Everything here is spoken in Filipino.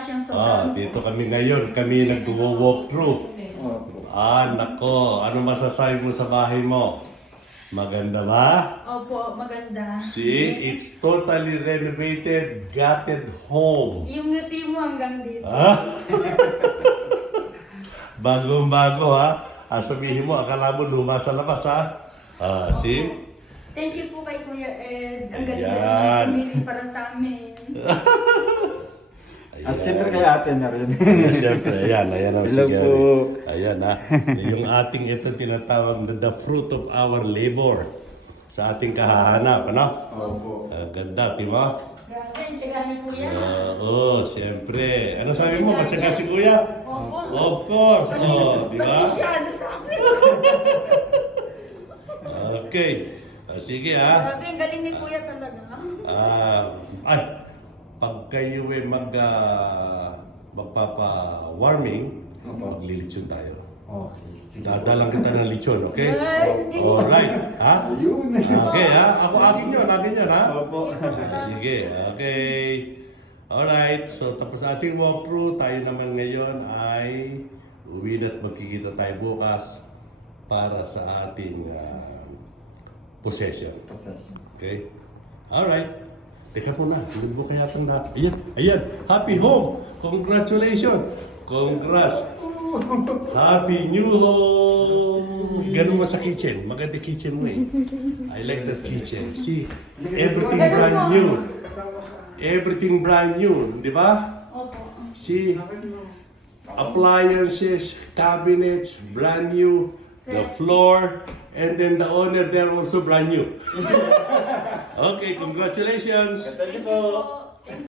siyang sobrang. Dito kami ngayon. Kami nag-walk through. Opo. Nako. Ano masasabi mo sa bahay mo? Maganda ba? Opo, maganda. See, it's totally renovated, gutted home. Yung ngiti mo hanggang dito. Bagong-bago ha. Sabihin mo, akala mo luma sa labas ha. See? Thank you po kay Kuya Ed. Ang Ayan. galing-galing pumili para sa amin. At siyempre kay ate na rin. Ayan, siyempre, ayan ang Hello sige. po. Ayan ha. Yung ating ito tinatawag na the fruit of our labor sa ating kahahanap, ano? Opo. Ganda, di ba? Grabe, ang tiyaga ni Kuya. Siyempre. Ano sabi mo? Matyaga si Kuya? Opo. Of course. Di ba? Pasisyado sa amin. Okay. Sige ha. Grabe, ang galing ni Kuya talaga. Pag kayo ay magpapa-warming, maglilitsyon tayo. Okay. Sige. Dadalang kita ng lechon, okay? Ay. Alright, ha? Ayun. Okay, ha? Ako, akin yun, ha? Opo. Sige, okay. Alright, so tapos ating walkthrough, tayo naman ngayon ay uwi at magkikita tayo bukas para sa ating possession. Possession. Okay? Alright. Teka muna, hindi mo kaya itong lahat. Ayan, happy home! Congratulations! Congrats! Happy new home! Ganun mo sa kitchen. Maganda kitchen mo eh. I like that kitchen. See, everything brand new. Everything brand new. Di ba? Opo. See, appliances, cabinets, brand new. The floor, and then the owner there also brand new. Okay, congratulations. Thank you po.